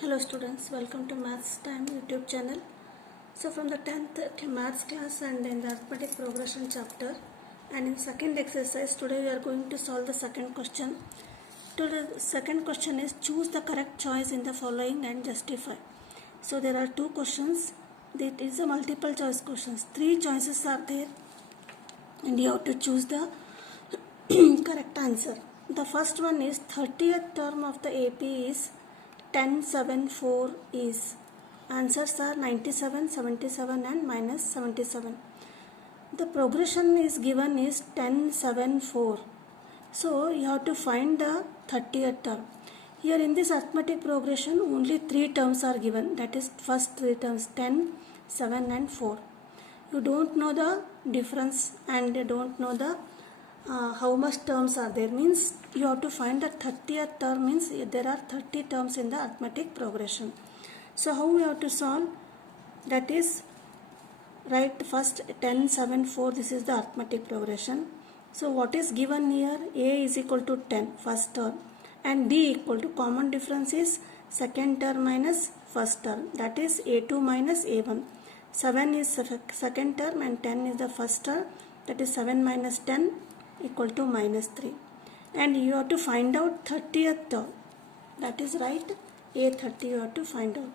Hello students, welcome to Maths Time YouTube channel. So from the 10th Maths class and in the arithmetic progression chapter and in second exercise, today we are going to solve the second question. Today the second question is choose the correct choice in the following and justify. So there are two questions. It is a multiple choice questions. Three choices are there and you have to choose the correct answer. The first one is 30th term of the AP is 10, 7, 4 is. Answers are 97, 77 and minus 77. The progression is given is 10, 7, 4. So you have to find the 30th term. Here in this arithmetic progression only 3 terms are given. That is first 3 terms 10, 7 and 4. You don't know the difference and you don't know the how much terms are there, means you have to find the 30th term, means there are 30 terms in the arithmetic progression. So how we have to solve? That is, write first 10, 7, 4, this is the arithmetic progression. So what is given here? A is equal to 10, first term, and D equal to, common difference is second term minus first term, that is A2 minus A1. 7 is second term and 10 is the first term, that is 7 minus 10 equal to minus 3. And you have to find out 30th term, that is right, A30 you have to find out.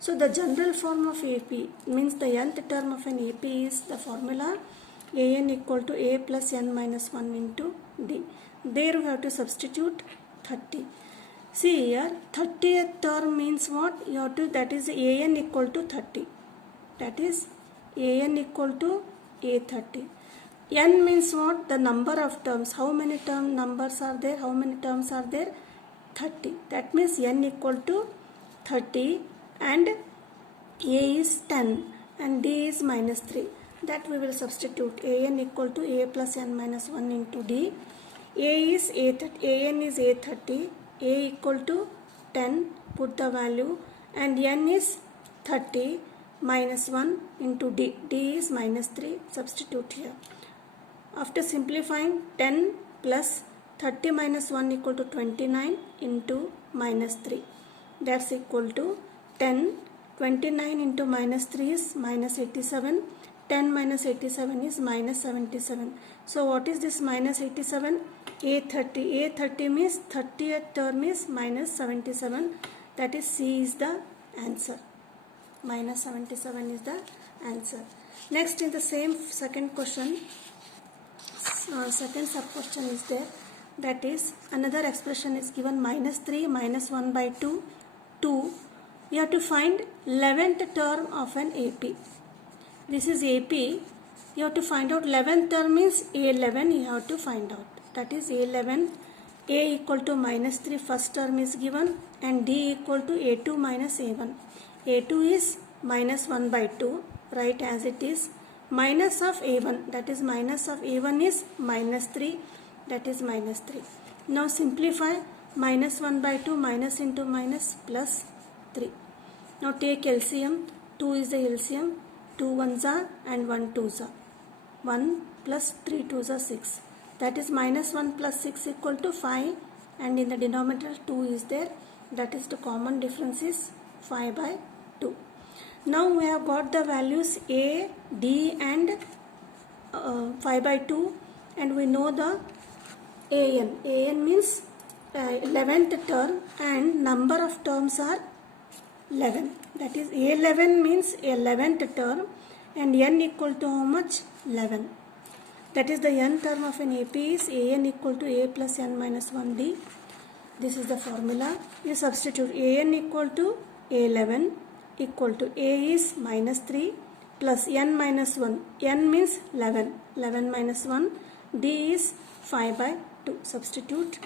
So the general form of AP means the nth term of an AP is the formula AN equal to A plus N minus 1 into D. There we have to substitute 30. See here, 30th term means what? You have to, that is AN equal to 30. That is AN equal to A30. N means what? The number of terms. How many numbers are there? How many terms are there? 30. That means N equal to 30 and A is 10 and D is minus 3. That we will substitute. AN equal to A plus N minus 1 into D. A is A30. AN is A30. A equal to 10. Put the value. And N is 30 minus 1 into D. D is minus 3. Substitute here. After simplifying, 10 plus 30 minus 1 equal to 29 into minus 3. That's equal to 10. 29 into minus 3 is minus 87. 10 minus 87 is minus 77. So what is this minus 87? A30. A30 means 30th term is minus 77. That is C is the answer. Minus 77 is the answer. Next, in the same second question, second sub question is there, that is another expression is given minus 3 minus 1 by 2 2. We have to find 11th term of an AP. This is AP. You have to find out 11th term means A11 you have to find out. That is A11. A equal to minus 3 first term is given and D equal to A2 minus A1. A2 is minus 1 by 2. Write as it is. Minus of A1, that is minus of A1 is minus 3, that is minus 3. Now simplify, minus 1 by 2 minus into minus plus 3. Now take LCM, 2 is the LCM, 2 1s are and 1 2s are. 1 plus 3 2s are 6. That is minus 1 plus 6 equal to 5 and in the denominator 2 is there, that is the common difference is 5 by 2. Now we have got the values A, D and 5 by 2 and we know the AN. AN means 11th term and number of terms are 11. That is A11 means 11th term and N equal to how much? 11. That is the N term of an AP is AN equal to A plus N minus 1D. This is the formula. You substitute AN equal to A11 equal to A is minus 3 plus N minus 1. N means 11. 11 minus 1. D is 5 by 2. Substitute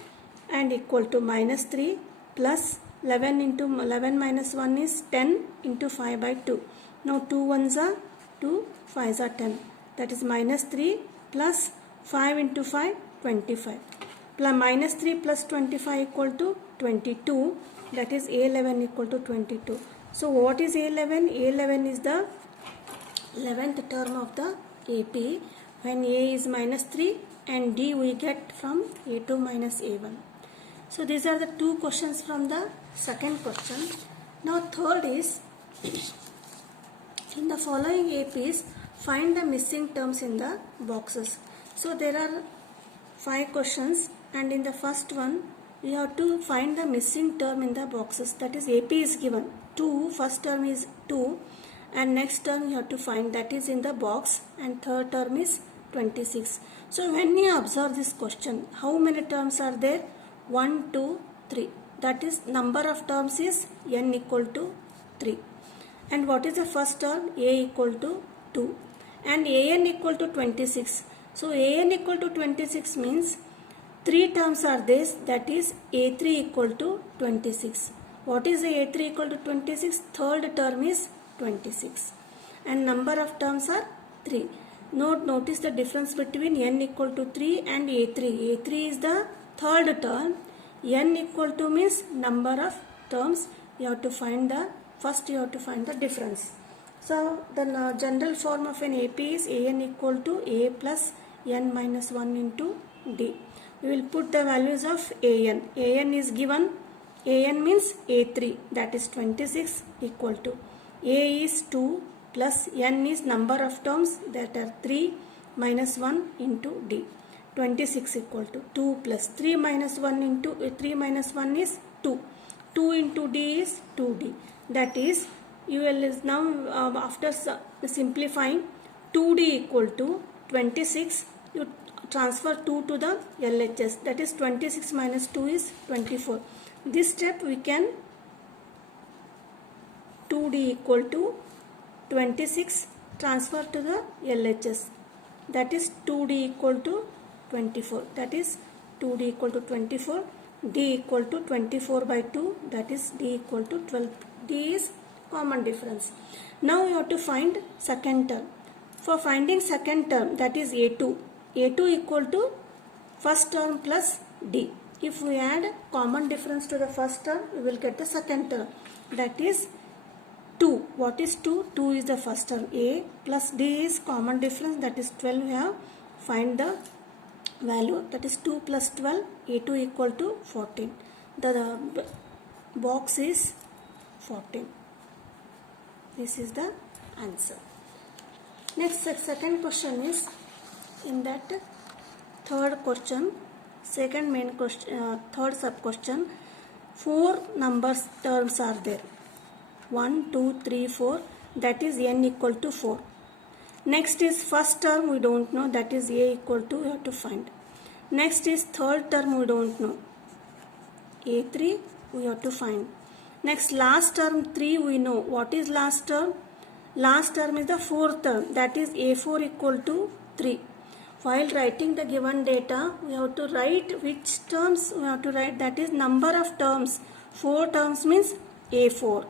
and equal to minus 3 plus 11 into 11 minus 1 is 10 into 5 by 2. Now 2 1s are 2, 5s are 10. That is minus 3 plus 5 into 5, 25. Plus minus 3 plus 25 equal to 22. That is A11 equal to 22. So what is A11? A11 is the 11th term of the AP when A is minus 3 and D we get from A2 minus A1. So these are the two questions from the second question. Now third is, in the following APs, find the missing terms in the boxes. So there are 5 questions, and in the first one we have to find the missing term in the boxes. That is, AP is given 2, first term is 2, and next term you have to find, that is in the box, and third term is 26. So when you observe this question, how many terms are there? 1, 2, 3. That is, number of terms is n equal to 3. And what is the first term? A equal to 2. And an equal to 26. So an equal to 26 means 3 terms are this, that is A3 equal to 26. What is the A3 equal to 26? Third term is 26. And number of terms are 3. Notice the difference between n equal to 3 and A3. A3 is the third term. N equal to means number of terms. You have to find the, first you have to find the difference. So the general form of an AP is an equal to A plus n minus 1 into D. We will put the values of an. An is given. An means A3, that is 26 equal to A is 2 plus n is number of terms, that are 3 minus 1 into D. 26 equal to 2 plus 3 minus 1 into 3 minus 1 is 2. 2 into D is 2D. That is, you will is now after simplifying, 2D equal to 26, you transfer 2 to the LHS, that is 26 minus 2 is 24. This step we can 2D equal to 26 transfer to the LHS, that is 2D equal to 24, that is 2D equal to 24, D equal to 24 by 2, that is D equal to 12. D is common difference. Now you have to find second term. For finding second term, that is A2. A2 equal to first term plus D. If we add common difference to the first term, we will get the second term. That is 2. What is 2? 2 is the first term. A plus D is common difference, that is 12. We have find the value, that is 2 plus 12. A2 equal to 14. The box is 14. This is the answer. Next, second question is, in that third question, second main question, third sub question, 4 numbers terms are there. 1, 2, 3, 4, that is n equal to 4. Next is first term, we don't know, that is A equal to, we have to find. Next is third term, we don't know. A3, we have to find. Next, last term 3, we know. What is last term? Last term is the fourth term, that is A4 equal to 3. While writing the given data, we have to write which terms we have to write, that is number of terms. 4 terms means A4.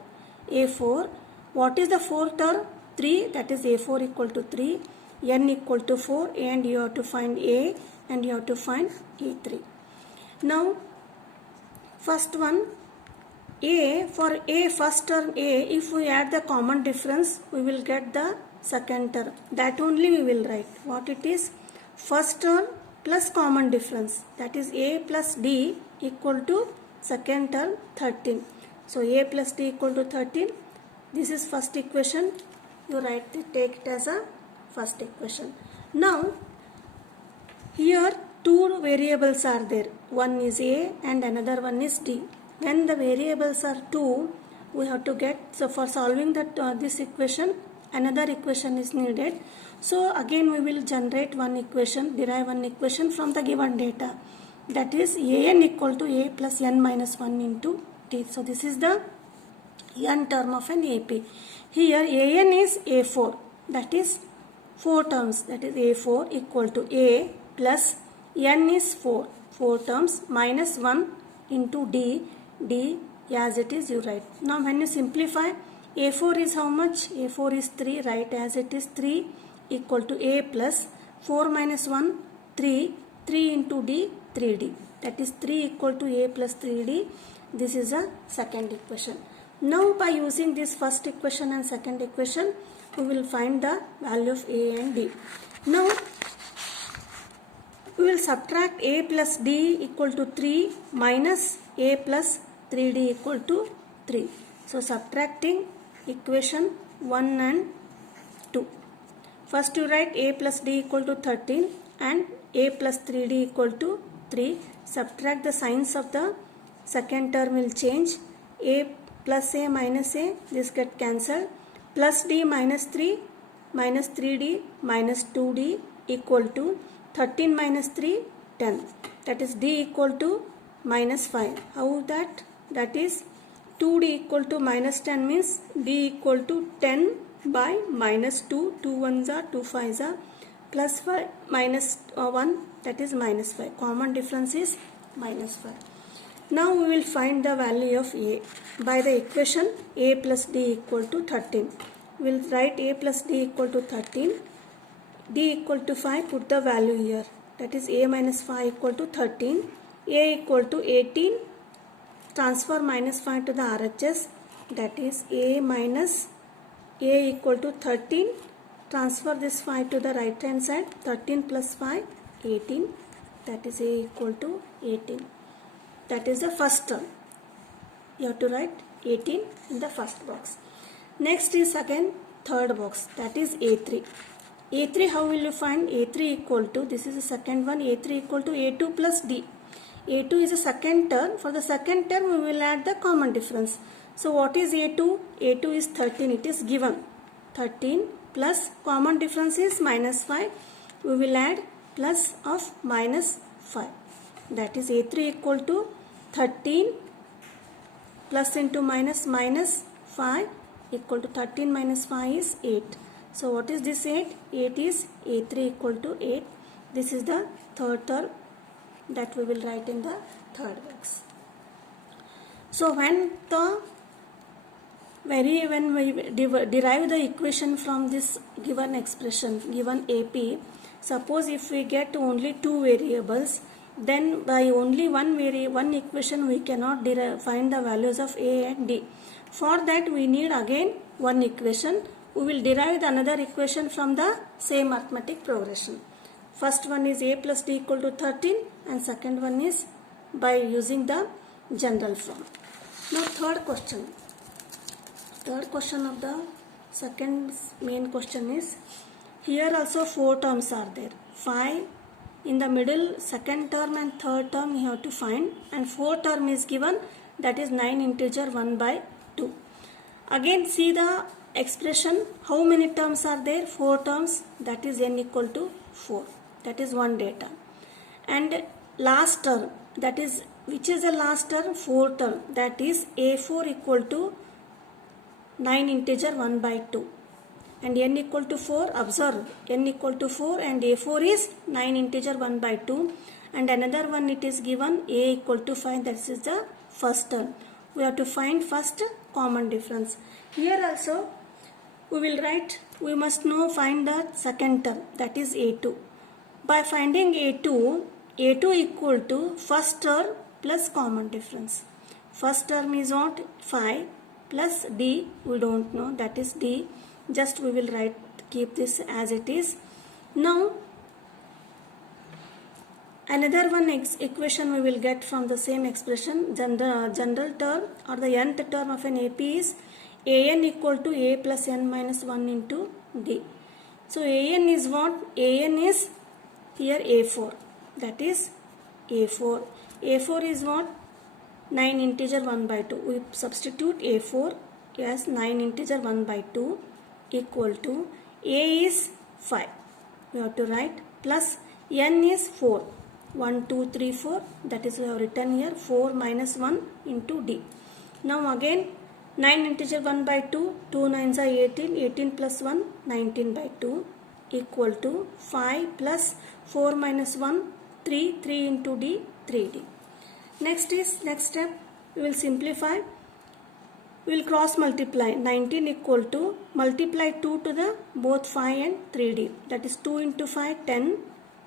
A4, what is the fourth term? 3, that is A4 equal to 3, n equal to 4, and you have to find A and you have to find A3. Now, first one, A, for A, first term A, if we add the common difference, we will get the second term. That only we will write. What it is? First term plus common difference, that is A plus D equal to second term 13. So A plus D equal to 13. This is first equation. You write it, take it as a first equation. Now, here 2 variables are there. One is A and another one is D. When the variables are 2, we have to get, so for solving that this equation, another equation is needed. So again we will generate one equation, derive one equation from the given data. That is an equal to A plus n minus 1 into D. So this is the n term of an AP. Here an is A4, that is 4 terms, that is A4 equal to A plus n is 4 terms minus 1 into D as it is you write. Now when you simplify, A4 is how much? A4 is 3, write as it is 3 equal to A plus 4 minus 1, 3 into D, 3D. That is 3 equal to A plus 3D. This is a second equation. Now by using this first equation and second equation, we will find the value of A and D. Now we will subtract A plus D equal to 3 minus A plus 3D equal to 3. So subtracting equation 1 and 2. First you write a plus d equal to 13 and a plus 3d equal to 3. Subtract the signs of the second term will change. A plus a minus a, this get cancelled. Plus d minus 3 minus 3d minus 2d equal to 13 minus 3, 10. That is d equal to minus 5. How that? That is 2d equal to minus 10 means d equal to 10 by minus 2. 2 ones are 2 5s are plus 5 minus 1, that is minus 5. Common difference is minus 5. Now we will find the value of a by the equation a plus d equal to 13. We will write a plus d equal to 13. D equal to 5, put the value here. That is a minus 5 equal to 13. A equal to 18. Transfer minus 5 to the RHS. That is a minus a equal to 13. Transfer this 5 to the right hand side. 13 plus 5, 18. That is a equal to 18. That is the first term. You have to write 18 in the first box. Next is again third box. That is A3. A3, how will you find? A3 equal to, this is the second one, A3 equal to A2 plus D. A2 is the second term. For the second term, we will add the common difference. So what is A2? A2 is 13. It is given. 13 plus common difference is minus 5. We will add plus of minus 5. That is A3 equal to 13 plus into minus minus 5 equal to 13 minus 5 is 8. So what is this 8? 8 is A3 equal to 8. This is the third term that we will write in the third box. So when we derive the equation from this given expression, given AP, suppose if we get only two variables, then by only one equation we cannot find the values of A and D. For that we need again one equation. We will derive another equation from the same arithmetic progression. First one is a plus d equal to 13 and second one is by using the general form. Now third question. Third question of the second main question is, here also 4 terms are there. 5 in the middle, second term and third term you have to find, and 4 term is given, that is 9 integer 1 by 2. Again see the expression, how many terms are there? 4 terms, that is n equal to 4. That is one data. And last term, that is, which is the last term? 4 term, that is A4 equal to 9 integer 1 by 2. And n equal to 4, observe, n equal to 4 and A4 is 9 integer 1 by 2. And another one it is given A equal to 5, that is the first term. We have to find first common difference. Here also we will write, we must find the second term, that is A2. By finding A2 equal to first term plus common difference. First term is what? 5 plus D, we don't know, that is D. Just we will write, keep this as it is. Now another one equation we will get from the same expression, general term or the nth term of an AP is an equal to a plus n minus 1 into d. So an is what? An is here A4, that is A4. A4 is what? 9 integer 1 by 2. We substitute A4 as 9 integer 1 by 2 equal to A is 5. We have to write plus n is 4. 1, 2, 3, 4. That is we have written here 4 minus 1 into d. Now again 9 integer 1 by 2. 2 9s are 18. 18 plus 1, 19 by 2 equal to 5 plus 4 minus 1, 3. 3 into d, 3d. Next step, we will simplify. We will cross multiply. 19 equal to, multiply 2 to the both 5 and 3d. That is 2 into 5, 10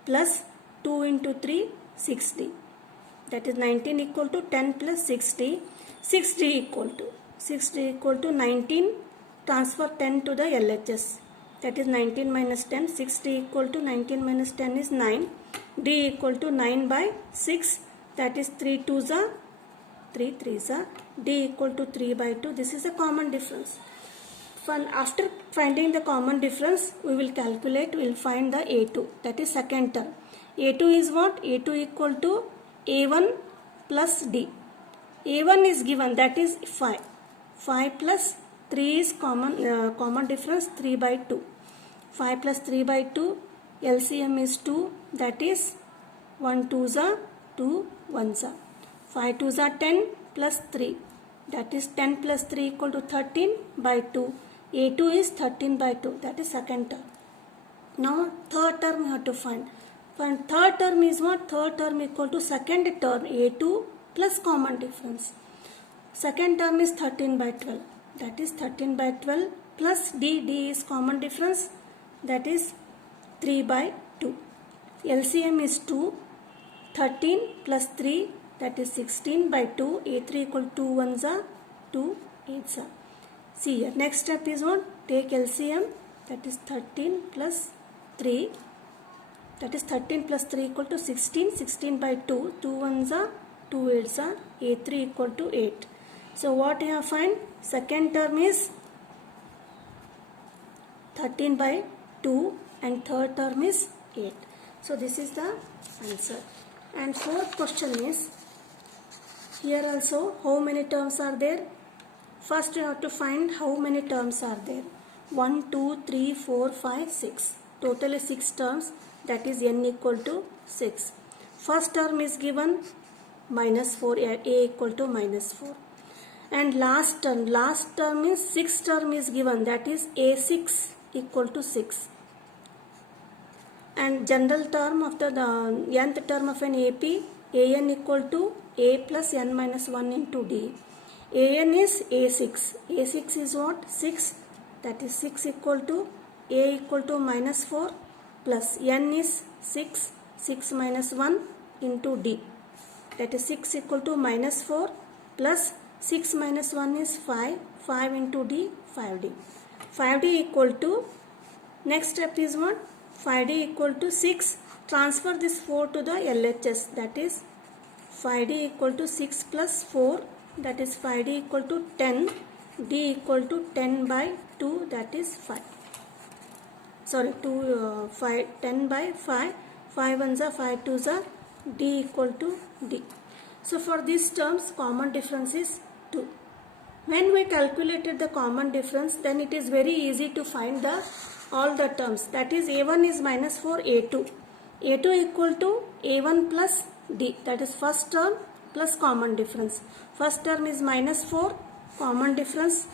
plus 2 into 3, 6d. That is 19 equal to 10 plus 6d. 6d equal to 19. Transfer 10 to the LHS. That is 19 minus 10. 6d equal to 19 minus 10 is 9. D equal to 9 by 6. That is 3 2s are 3 3s are d equal to 3 by 2. This is a common difference. After finding the common difference, we will calculate, we will find the a2, that is second term. a2 is what? a2 equal to a1 plus d. a1 is given, that is 5. 5 plus 3 is common difference, 3 by 2. 5 plus 3 by 2, LCM is 2, that is 1 2s are 2 1s are. 5 2s are 10 plus 3, that is 10 plus 3 equal to 13 by 2. a2 is 13 by 2, that is second term. Now third term you have to find. Third term is what? Third term equal to second term a2 plus common difference. Second term is 13 by 12, that is 13 by 12 plus d is common difference, that is 3 by 2. LCM is 2, 13 plus 3, that is 16 by 2. a3 equal to 2 1s are 2 8s are. See here, next step is what? Take LCM, that is 13 plus 3, that is 13 plus 3 equal to 16. 16 by 2, 2 1s are 2 8s are. a3 equal to 8. So what you have find? Second term is 13 by 2 and third term is 8. So this is the answer. And fourth question is, here also how many terms are there? First you have to find how many terms are there. 1 2 3 4 5 6. Total is 6 terms, that is n equal to 6. First term is given minus 4, a equal to minus 4. And last term is 6th term is given, that is a6 equal to 6. And general term of the nth term of an AP, an equal to a plus n minus 1 into d. an is a6. a6 is what? 6. That is 6 equal to a equal to minus 4 plus n is 6. 6 minus 1 into d. That is 6 equal to minus 4 plus 6 minus 1 is 5. 5 into d, 5d. 5d equal to, next step is what? 5d equal to 6. Transfer this 4 to the LHS, that is 5d equal to 6 plus 4, that is 5d equal to 10. d equal to 10 by 2, that is 5. Sorry, 10 by 5. 5 1s are 5 2s are. d equal to d. So for these terms, common difference is 2. When we calculated the common difference, then it is very easy to find all the terms. That is a1 is minus 4 a2. a2 equal to a1 plus d. That is first term plus common difference. First term is minus 4, common difference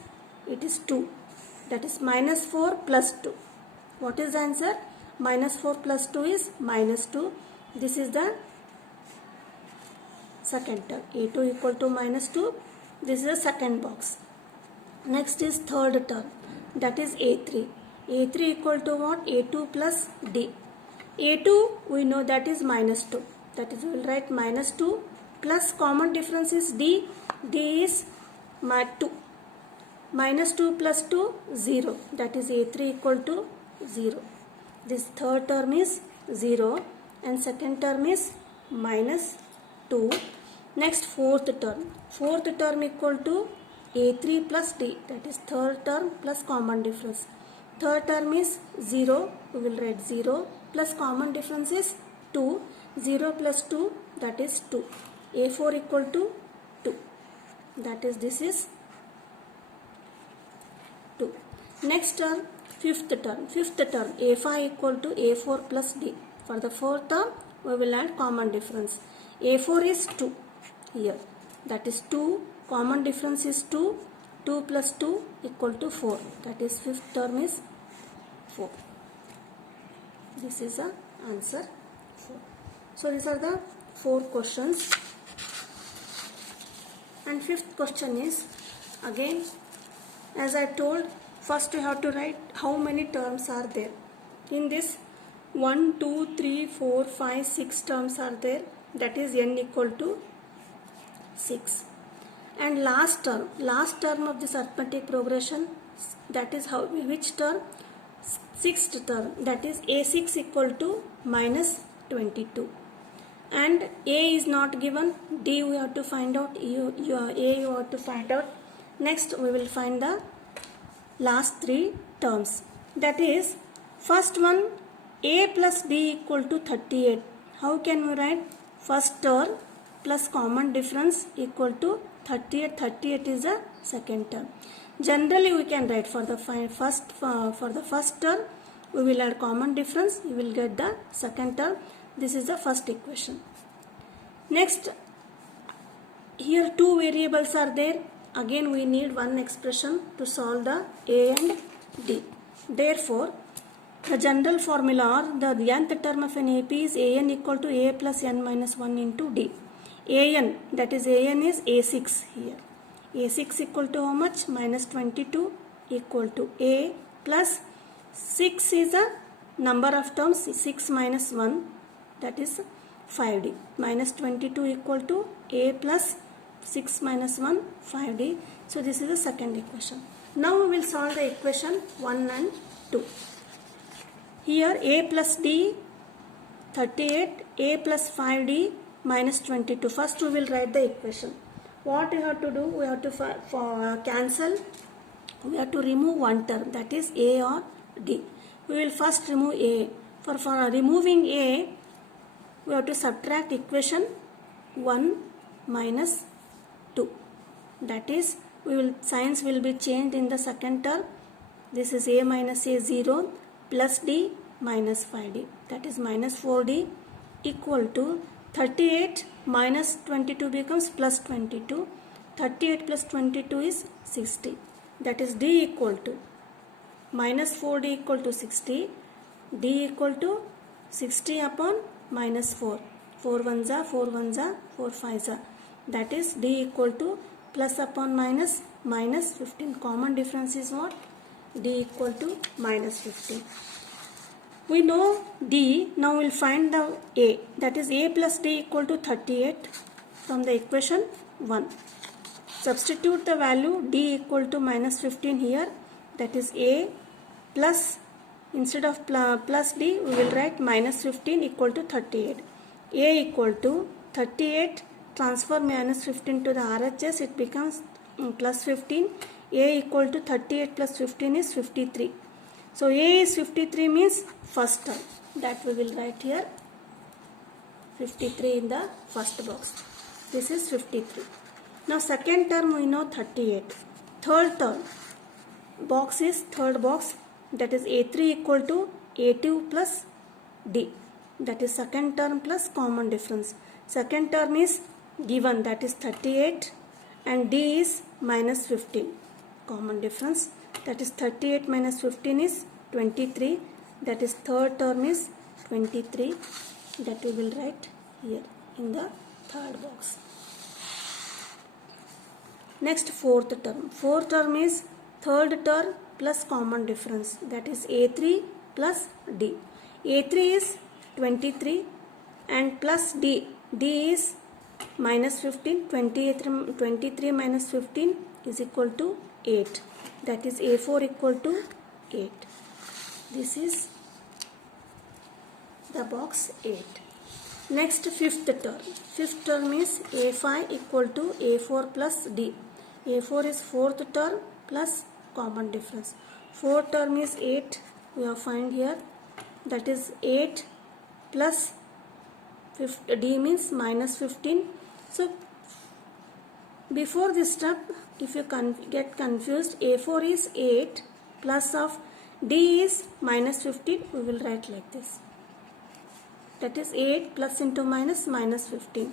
it is 2. That is minus 4 plus 2. What is the answer? Minus 4 plus 2 is minus 2. This is the second term. a2 equal to minus 2. This is the second box. Next is third term. That is a3. a3 equal to what? a2 plus d. a2 we know that is minus 2. That is, we will write minus 2 plus common difference is d. d is 2. Minus 2 plus 2, 0. That is a3 equal to 0. This third term is 0 and second term is minus 2. Next fourth term. Fourth term equal to a3 plus d. That is third term plus common difference. Third term is 0. We will write 0 plus common difference is 2. 0 plus 2, that is 2. a4 equal to 2. That is, this is 2. Next term, fifth term. Fifth term, a5 equal to a4 plus d. For the fourth term, we will add common difference. a4 is 2 here. That is 2. Common difference is 2. 2 plus 2 equal to 4. That is, fifth term is 4. This is the answer 4. So these are the 4 questions. And fifth question is, again, as I told, first you have to write how many terms are there. In this, 1, 2, 3, 4, 5, 6 terms are there. That is n equal to 6. And last term of this arithmetic progression, that is how, which term? Sixth term, that is a6 equal to minus 22. and A is not given. D we have to find out. A you have to find out. Next we will find the last three terms. That is, first one, A plus D equal to 38. How can we write? First term plus common difference equal to 38. 38 is the second term. Generally we can write for the first term we will add common difference, you will get the second term. This is the first equation. Next, here two variables are there. Again we need one expression to solve the A and D. Therefore, the general formula or the nth term of an AP is AN equal to A plus N minus 1 into D. AN, that is AN is A6 here. A6 equal to how much? Minus 22 equal to A plus 6 is the number of terms, 6 minus 1, that is 5D. Minus 22 equal to A plus 6 minus 1, 5D. So this is the second equation. Now we will solve the equation 1 and 2. Here A plus D 38, A plus 5D minus 22. First we will write the equation. What we have to do? We have to cancel. We have to remove one term, that is A or D. We will first remove A. For removing A, we have to subtract equation 1 minus 2. That is, signs will be changed in the second term. This is A minus A 0 plus D minus 5D. That is minus 4D equal to 38 minus 22 becomes plus 22. 38 plus 22 is 60. That is D equal to minus 4D equal to 60. D equal to 60 upon minus 4. 4 ones are 4 ones are 4 5s are. That is D equal to plus upon minus minus 15. Common difference is what? D equal to minus 15. We know D. Now we will find the A. That is A plus D equal to 38 from the equation 1. Substitute the value D equal to minus 15 here. That is A plus, instead of plus D we will write minus 15 equal to 38. A equal to 38, transfer minus 15 to the RHS, it becomes plus 15. A equal to 38 plus 15 is 53. So A is 53 means first term. That we will write here 53 in the first box. This is 53. Now second term we know 38. Third term box is third box, that is A3 equal to A2 plus D. That is second term plus common difference. Second term is given, that is 38, and D is minus 15. Common difference, that is 38 minus 15 is 23. That is third term is 23. That we will write here in the third box. Next fourth term. Fourth term is third term plus common difference, that is A3 plus D. A3 is 23 and plus D. D is minus 15. 23 minus 15 is equal to 8. That is A4 equal to 8. This is the box 8. Next fifth term. Fifth term is A5 equal to A4 plus D. A4 is fourth term plus common difference. Fourth term is 8. We have find here. That is 8 plus D means minus 15. So before this step, if you get confused, A4 is 8 plus of D is minus 15. We will write like this. That is 8 plus into minus minus 15.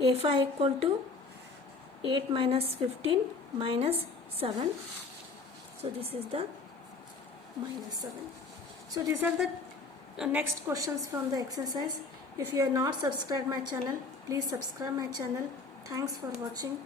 A5 equal to 8 minus 15 minus 7. So this is the minus 7. So these are the next questions from the exercise. If you are not subscribed my channel, please subscribe my channel. Thanks for watching.